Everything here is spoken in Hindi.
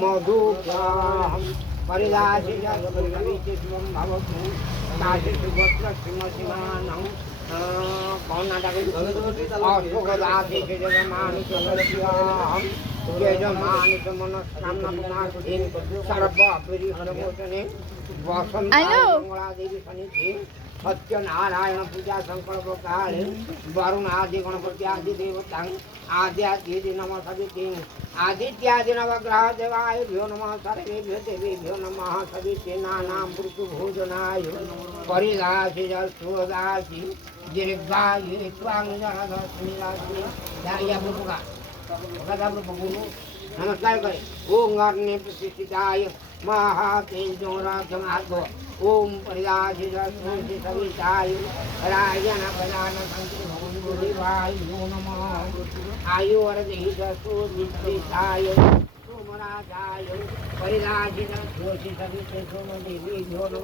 मधुप्राम परिदासी जगविचित्रं भवतु दासिषु गोत्रसिंहसिंहानं अशोकदासीषु जगमानुषकल्प्यां यजमानुषमनस्कामनापुनाशुधिं सर्वपरिहरमोचने वसन्तामङ्गलादेवी सन्निधिं सत्यनारायण पूजा संकल्प काले वरुण आदि गणपति आदि देवतां आद्यादि नमः सवितिं आदित्यादि नवग्रह देवाय भ्यो नमः सर्वेभ्यो देवेभ्यो नमः सविते नानां भोजनाय परिदासी जसुदासी दीर्घायु त्वांगरश्मिरासी दारिया बुका कदा बुनु नमस्कार करें ओम गर्णे प्रतिष्ठिताय महातेजोराजमार्गो ओम परिदासी जसुदासी सविताय राजन प्रदान संकृत भगवाय नमः आयु वरदेहि जसुदाय सोमराजाय परिदासी जसुदासी सविते सोमदेवी भ्यो नमः।